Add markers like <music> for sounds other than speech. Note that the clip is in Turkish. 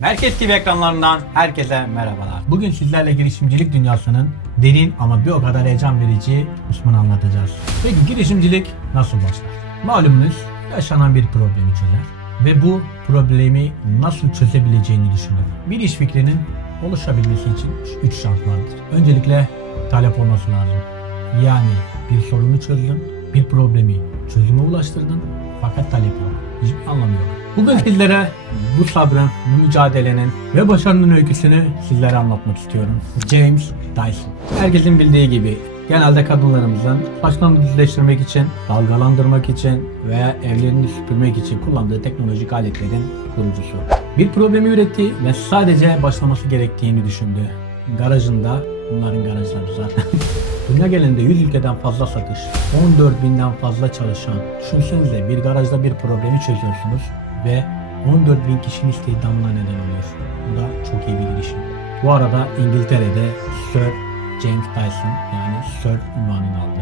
Merkez TV ekranlarından herkese merhabalar. Bugün sizlerle girişimcilik dünyasının derin ama bir o kadar heyecan verici kısmını anlatacağız. Peki girişimcilik nasıl başlar? Malumunuz yaşanan bir problemi çözer ve bu problemi nasıl çözebileceğini düşünür. Bir iş fikrinin oluşabilmesi için 3 şart vardır. Öncelikle talep olması lazım. Yani bir sorunu çözdün, bir problemi çözüme ulaştırdın fakat talep yok. Hiçbir anlamı yok. Bugün sizlere bu sabrın, bu mücadelenin ve başarının öyküsünü sizlere anlatmak istiyorum. James Dyson. Herkesin bildiği gibi genelde kadınlarımızın saçlarını düzleştirmek için, dalgalandırmak için veya evlerini süpürmek için kullandığı teknolojik aletlerin kurucusu. Bir problemi üretti ve sadece başlaması gerektiğini düşündü. Garajında, bunların garajları zaten. <laughs> Dünya genelinde 100 ülkeden fazla satış, 14 binden fazla çalışan. Düşünsenize bir garajda bir problemi çözüyorsunuz ve 14 bin kişinin istihdamına neden oluyor. Bu da çok iyi bir girişim. Bu arada İngiltere'de Sir James Dyson yani Sir ünvanını aldı.